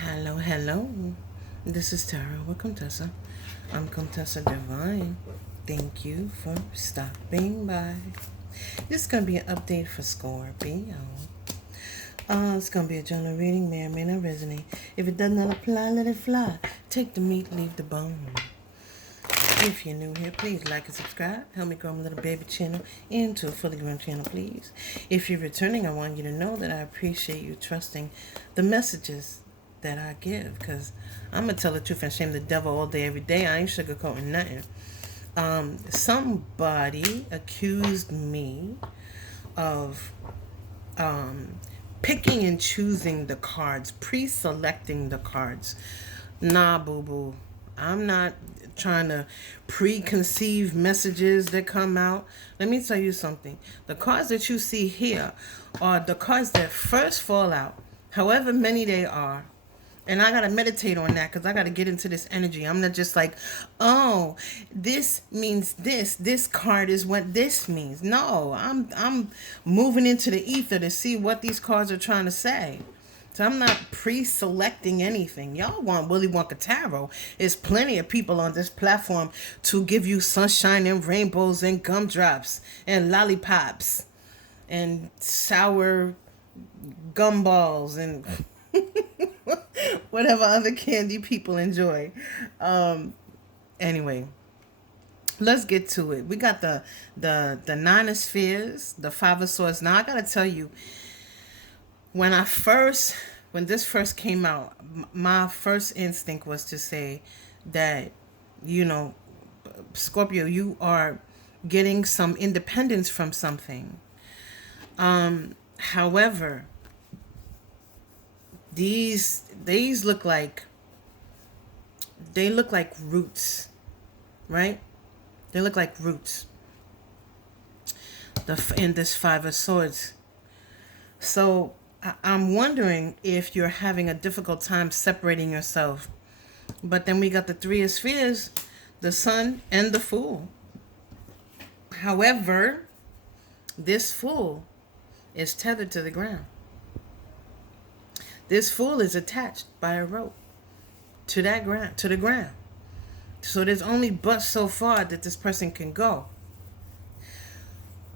Hello, hello. This is Tara with Contessa. I'm Contessa Divine. Thank you for stopping by. This is going to be an update for Scorpio. It's going to be a general reading. May or may not resonate. If it does not apply, let it fly. Take the meat, leave the bone. If you're new here, please like and subscribe. Help me grow my little baby channel into a fully grown channel, please. If you're returning, I want you to know that I appreciate you trusting the messages that I give, because I'm going to tell the truth and shame the devil all day, every day. I ain't sugarcoating nothing. Somebody accused me of picking and choosing the cards, pre-selecting the cards. Nah, boo-boo. I'm not trying to preconceive messages that come out. Let me tell you something. The cards that you see here are the cards that first fall out, however many they are. And I got to meditate on that because I got to get into this energy. I'm not just like, oh, this means this. This card is what this means. No, I'm moving into the ether to see what these cards are trying to say. So I'm not pre-selecting anything. Y'all want Willy Wonka Tarot. There's plenty of people on this platform to give you sunshine and rainbows and gumdrops and lollipops and sour gumballs and whatever other candy people enjoy. Anyway, let's get to it. We got the Nine of Spheres, the Five of Swords. Now I gotta tell you, when this first came out, my first instinct was to say that, Scorpio, you are getting some independence from something. However, these look like roots, right? They look like roots. In this Five of Swords. So I'm wondering if you're having a difficult time separating yourself. But then we got the Three of Spheres, the Sun, and the Fool. However, this Fool is tethered to the ground. This Fool is attached by a rope to the ground. So there's only but so far that this person can go.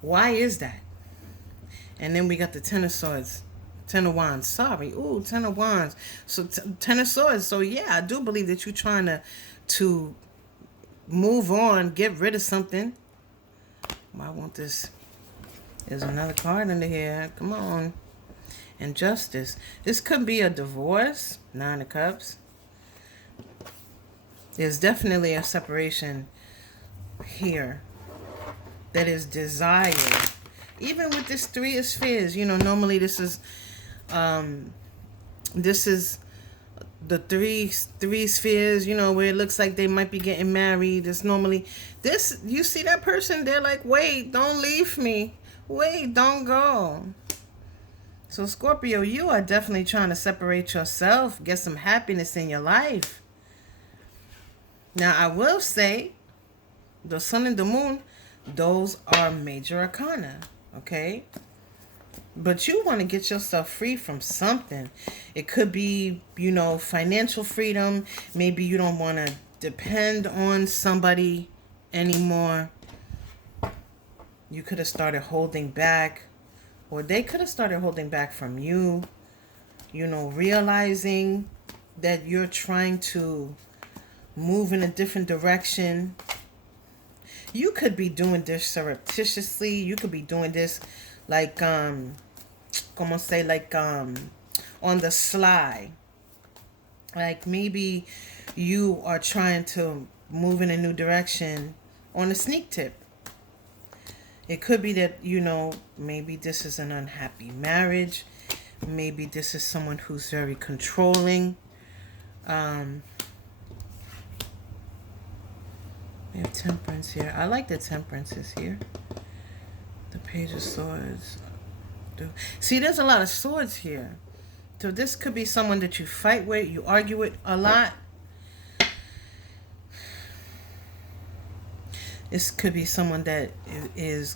Why is that? And then we got the Ten of Swords. Ten of Wands. Sorry. Ooh, Ten of Wands. So Ten of Swords. So yeah, I do believe that you're trying to move on, get rid of something. I want this. There's another card under here. Come on. And Justice. This could be a divorce. Nine of Cups. There's definitely a separation here that is desired. Even with this Three of Spheres, normally this is the three spheres, where it looks like they might be getting married. It's normally this, you see that person, they're like, wait, don't leave me. Wait, don't go. So Scorpio, you are definitely trying to separate yourself, get some happiness in your life. Now, I will say, the Sun and the Moon, those are major arcana, okay? But you want to get yourself free from something. It could be, financial freedom. Maybe you don't want to depend on somebody anymore. You could have started holding back, or they could have started holding back from you, realizing that you're trying to move in a different direction. You could be doing this surreptitiously. You could be doing this like, on the sly. Like maybe you are trying to move in a new direction on a sneak tip. It could be that, maybe this is an unhappy marriage. Maybe this is someone who's very controlling. We have Temperance here. I like the Temperances here. The Page of Swords. See, there's a lot of swords here. So this could be someone that you fight with, you argue with a lot. This could be someone that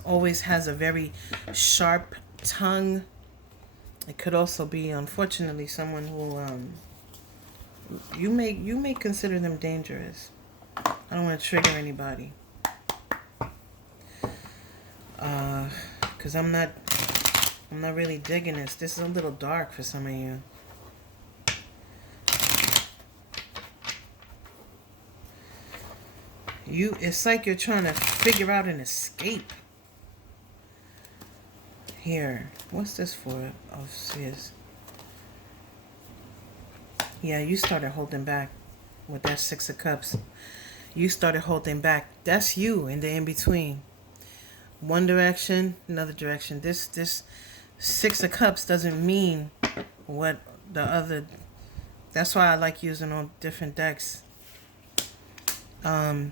always has a very sharp tongue. It could also be, unfortunately, someone who You may consider them dangerous. I don't want to trigger anybody. Cause I'm not really digging this. This is a little dark for some of you. It's like you're trying to figure out an escape. Here, what's this for? Oh, sis. Yeah, you started holding back with that Six of Cups. You started holding back. That's you in the in-between. One direction, another direction. This Six of Cups doesn't mean what the other. That's why I like using on different decks. There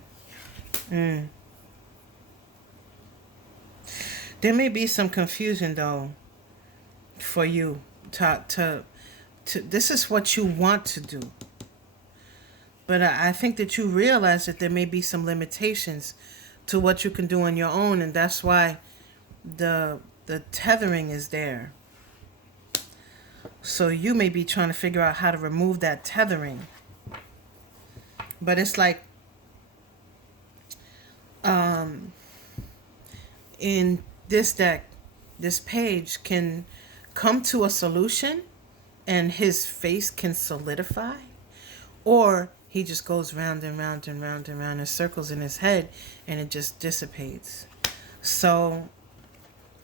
may be some confusion though for you to this is what you want to do. But I think that you realize that there may be some limitations to what you can do on your own, and that's why the tethering is there. So you may be trying to figure out how to remove that tethering. But it's like in this deck, this page can come to a solution and his face can solidify, or he just goes round and round and round and round in circles in his head and it just dissipates. So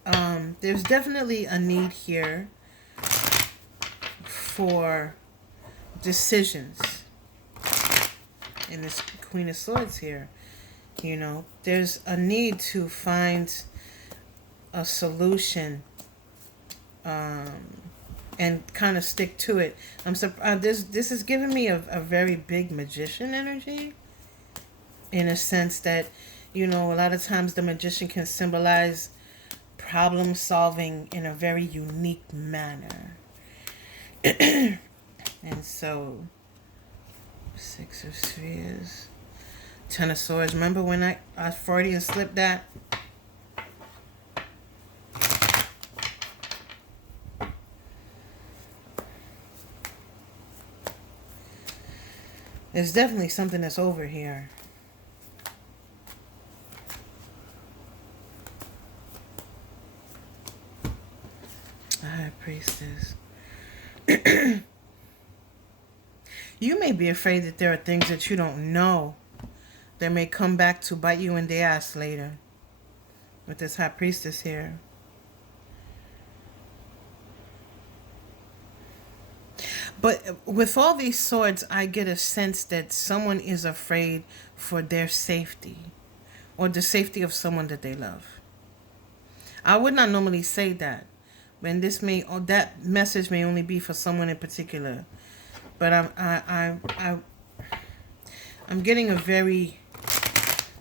there's definitely a need here for decisions in this Queen of Swords here. You know, there's a need to find a solution and kind of stick to it. I'm surprised. This is giving me a very big magician energy, in a sense that, you know, a lot of times the magician can symbolize problem solving in a very unique manner. And so, Six of Spheres, Ten of Swords. Remember when I Freudian slipped that? There's definitely something that's over here. High Priestess. You may be afraid that there are things that you don't know that may come back to bite you in the ass later. With this High Priestess here. But with all these swords, I get a sense that someone is afraid for their safety, or the safety of someone that they love. I would not normally say that, and this may, or that message may only be for someone in particular. But I'm getting a very,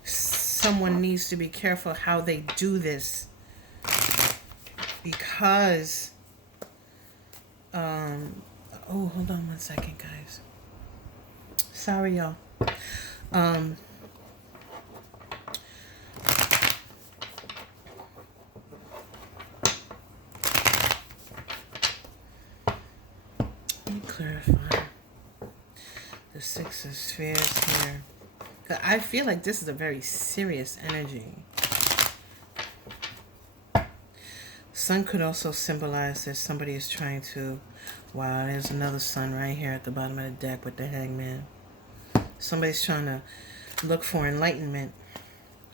someone needs to be careful how they do this, because oh, hold on one second, guys. Sorry, y'all. Let me clarify the Six of Spheres here. 'Cause I feel like this is a very serious energy. Sun could also symbolize that somebody is trying to... Wow, there's another sun right here at the bottom of the deck with the Hangman. Somebody's trying to look for enlightenment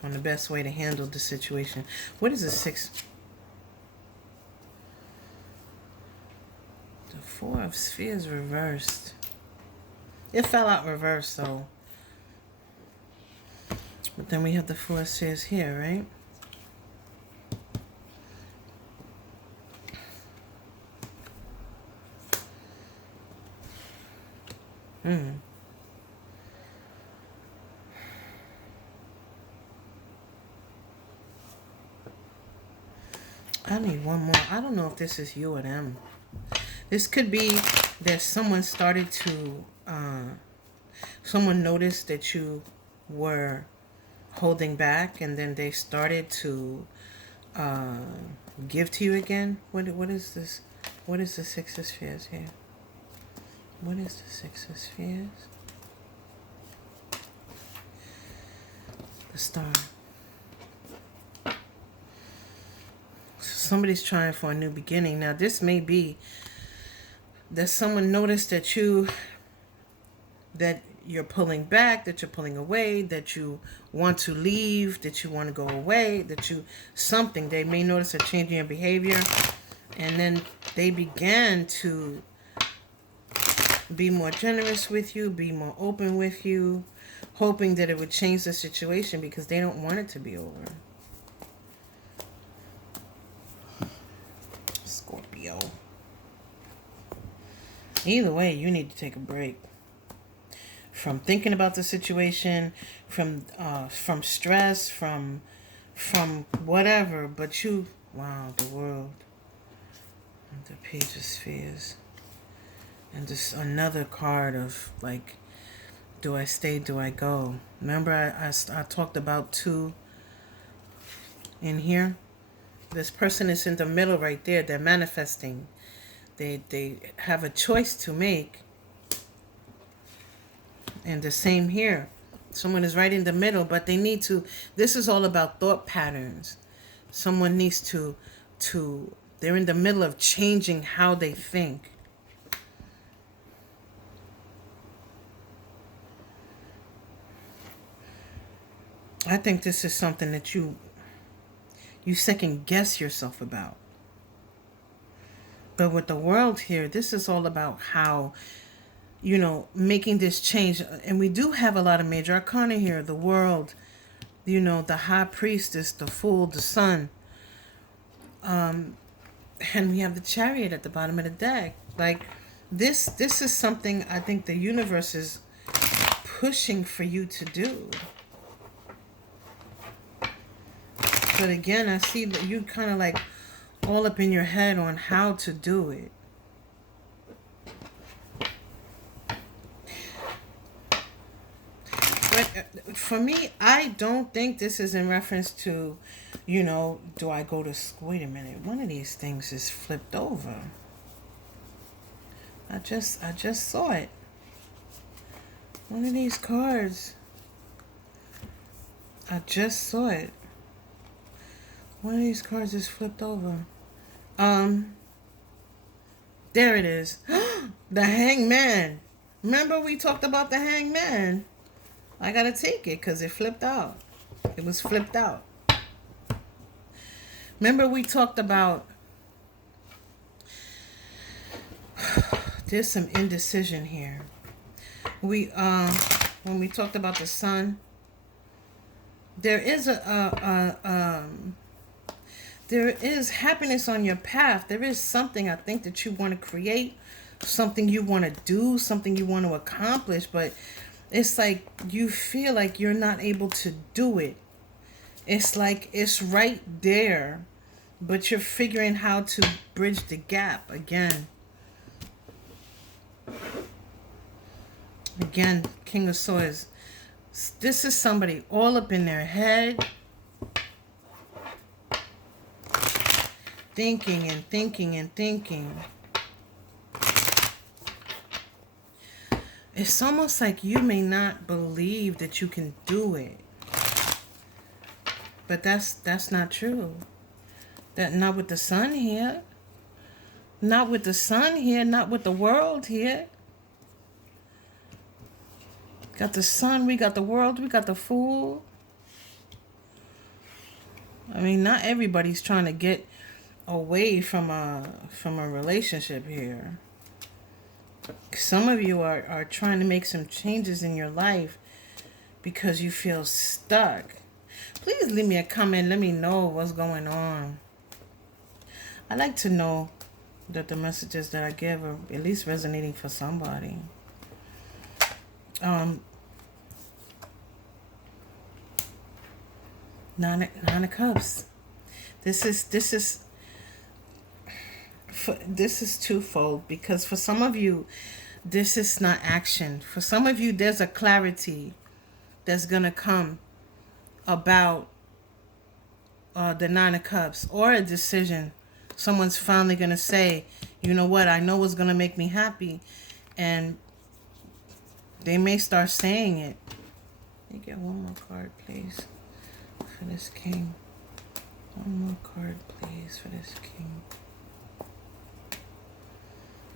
on the best way to handle the situation. What is the Six? The Four of Spheres reversed. It fell out reversed, though. But then we have the Four of Spheres here, right? I need one more. I don't know if this is you or them. This could be that someone started to, someone noticed that you were holding back, and then they started to give to you again. What is this? What is the Six of Spheres here? What is the Six of Spheres? The Star. So somebody's trying for a new beginning. Now, this may be that someone noticed that you're pulling back, that you're pulling away, that you want to leave, that you want to go away, something. They may notice a change in your behavior, and then they began to be more generous with you, be more open with you, hoping that it would change the situation because they don't want it to be over. Scorpio. Either way, you need to take a break from thinking about the situation, from stress, from whatever. But wow, the World, the Page of Spheres, and just another card of like, do I stay, do I go? Remember I talked about 2 in here. This person is in the middle right there. They're manifesting. They have a choice to make. And the same here. Someone is right in the middle, but they need to. This is all about thought patterns. Someone needs to they're in the middle of changing how they think. I think this is something that you second guess yourself about. But with the World here, this is all about how, making this change. And we do have a lot of major arcana here. The World, the High Priestess, the Fool, the Sun. And we have the Chariot at the bottom of the deck. Like, this is something I think the universe is pushing for you to do. But again, I see that you kind of like all up in your head on how to do it. But for me, I don't think this is in reference to, do I go to school? Wait a minute. One of these things is flipped over. I just saw it. One of these cards. I just saw it. One of these cards is flipped over. There it is. The Hangman. Remember we talked about the Hangman? I gotta take it because it flipped out. It was flipped out. Remember we talked about there's some indecision here. When we talked about the Sun, there is there is happiness on your path. There is something I think that you want to create, something you want to do, something you want to accomplish, but it's like you feel like you're not able to do it. It's like it's right there, but you're figuring how to bridge the gap again. Again, King of Swords. This is somebody all up in their head, thinking and thinking and thinking. It's almost like you may not believe that you can do it. But that's not true. Not with the Sun here. Not with the Sun here. Not with the World here. Got the Sun, we got the World, we got the Fool. I mean, not everybody's trying to get away from a relationship here. Some of you are trying to make some changes in your life because you feel stuck. Please leave me a comment. Let me know what's going on. I like to know that the messages that I give are at least resonating for somebody. Nine of Cups. This is twofold, because for some of you, this is not action. For some of you, there's a clarity that's going to come about the Nine of Cups, or a decision. Someone's finally going to say, you know what, I know what's going to make me happy. And they may start saying it. Let me get one more card, please, for this king. One more card, please, for this king.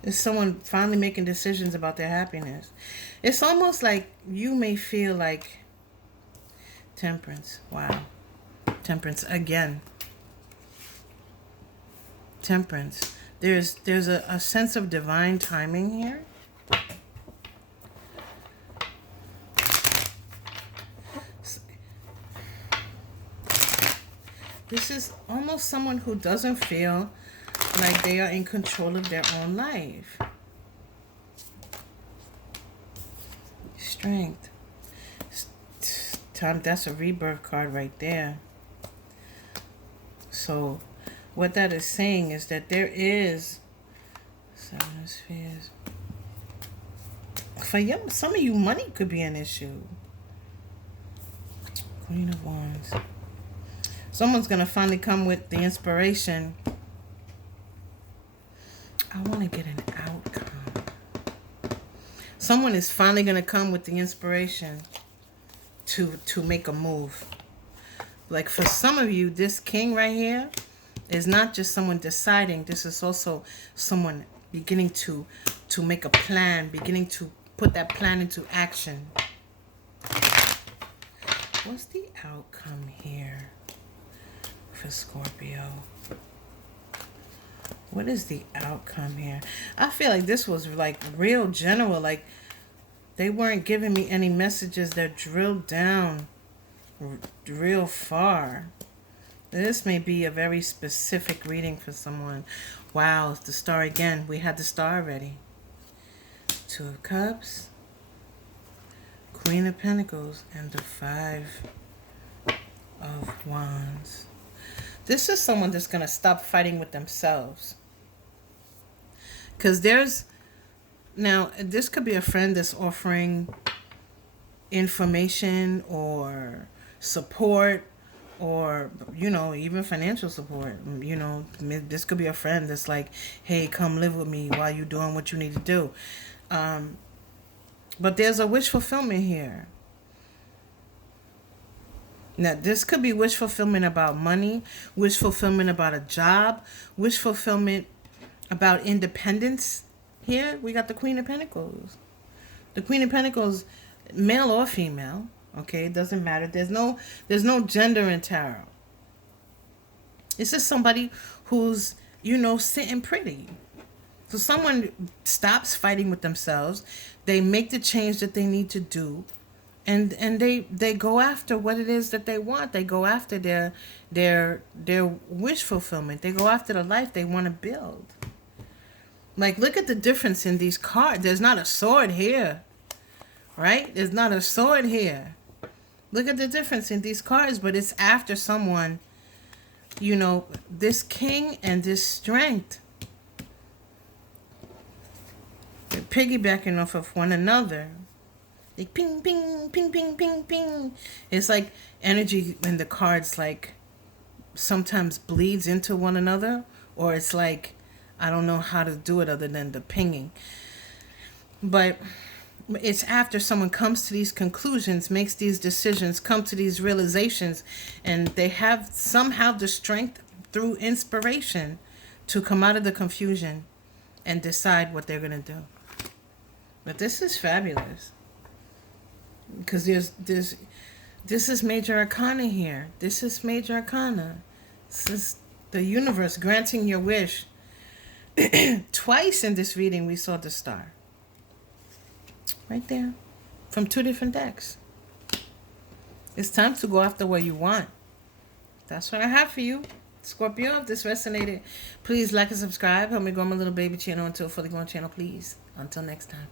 Is someone finally making decisions about their happiness? It's almost like you may feel like Temperance. Wow. Temperance again. Temperance. There's a sense of divine timing here. This is almost someone who doesn't feel like they are in control of their own life. Strength. That's a rebirth card right there. So what that is saying is that there is 7 of Spheres. For you, some of you, money could be an issue. Queen of Wands. Someone's going to finally come with the inspiration. I want to get an outcome. Someone is finally going to come with the inspiration to make a move. Like for some of you, this king right here is not just someone deciding. This is also someone beginning to make a plan, beginning to put that plan into action. What's the outcome here for Scorpio? What is the outcome here? I feel like this was like real general. Like they weren't giving me any messages that drilled down real far. This may be a very specific reading for someone. Wow, the star again. We had the star already. 2 of Cups, Queen of Pentacles, and the 5 of Wands. This is someone that's going to stop fighting with themselves. Because now, this could be a friend that's offering information or support or, even financial support. This could be a friend that's like, hey, come live with me while you're doing what you need to do. But there's a wish fulfillment here. Now, this could be wish fulfillment about money, wish fulfillment about a job, wish fulfillment about independence. Here, we got the Queen of Pentacles. The Queen of Pentacles, male or female, okay, it doesn't matter. There's no gender in tarot. It's just somebody who's, sitting pretty. So someone stops fighting with themselves. They make the change that they need to do. And they go after what it is that they want. They go after their wish fulfillment. They go after the life they want to build. Like, look at the difference in these cards. There's not a sword here. Right? There's not a sword here. Look at the difference in these cards. But it's after someone, this king and this strength. They're piggybacking off of one another. Like ping, ping, ping, ping, ping, ping. It's like energy in the cards like sometimes bleeds into one another. Or it's like, I don't know how to do it other than the pinging. But it's after someone comes to these conclusions, makes these decisions, come to these realizations, and they have somehow the strength through inspiration to come out of the confusion and decide what they're going to do. But this is fabulous. Because this is major arcana here. This is major arcana. This is the universe granting your wish. Twice in this reading we saw the star. Right there. From 2 different decks. It's time to go after what you want. That's what I have for you. Scorpio, if this resonated, please like and subscribe. Help me grow my little baby channel into a fully grown channel, please. Until next time.